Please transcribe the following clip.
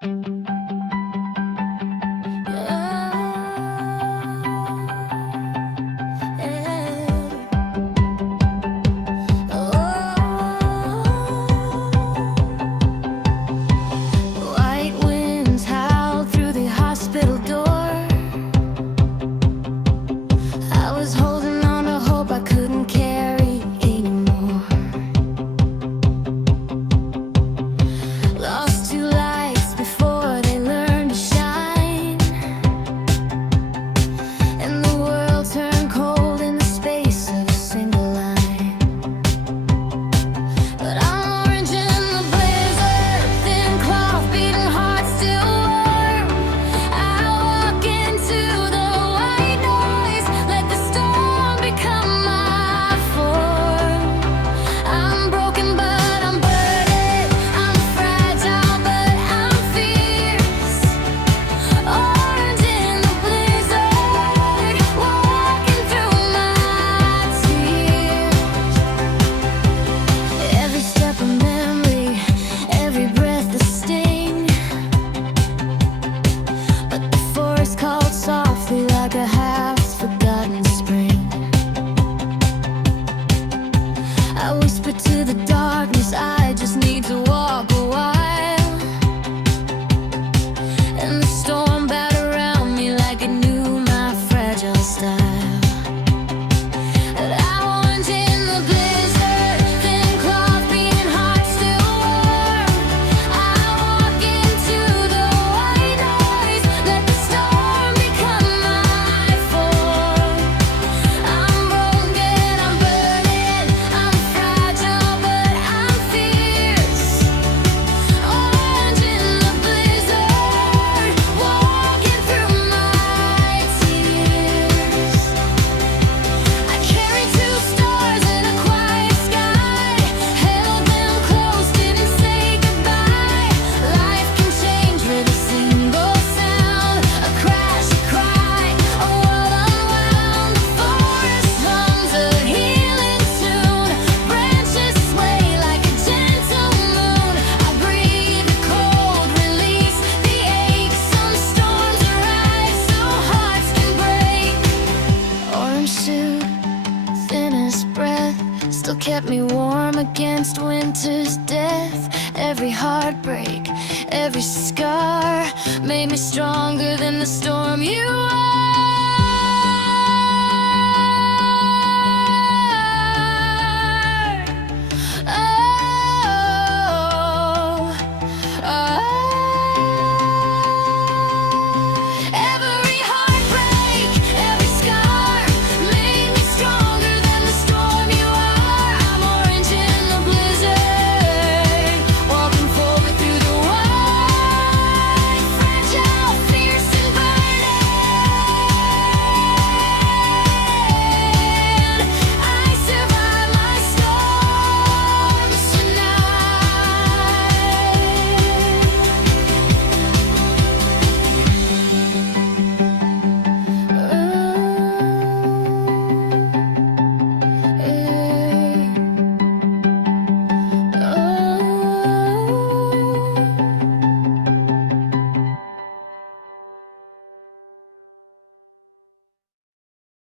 White winds howled through the hospital door. I was holding on to hope I couldn't carry anymore. Lost two lights before they learned to shine, and the world turned cold in the space of a single line. But I'm orange in the blizzard, thin cloth, beating heart still warm. I walk into the white noise, let the storm become my form. I'm broken but I'm burdened, I'm fragile but I'm fierce. Orange in the blizzard, walking through my tears. Every step a memory, every breath a sting. But the forest called softly like a half-forgotten spring. I whisper to the darkness, I just need to walk a while. And the storm battered around me like it knew my fragile style. But I'm orange in the blizzard, thin cloth, beating heart still warm. I walk into the white noise, let the storm become my form. I'm broken, I'm burning, I'm fragile but I'm fierce. Orange in the blizzard, walking through my tears. I carried two stars in a quiet sky, held them close, didn't say goodbye. Life can change with a single sound, a crash, a cry, a world unwound. The forest hums a healing tune, branches sway like a gentle moon. I breathe the cold, release the ache. Some storms arrive so hearts can break. Orange suit, thinnest breath, still kept me warm against winter's death. Every heartbreak, every scar made me stronger than the storm you are.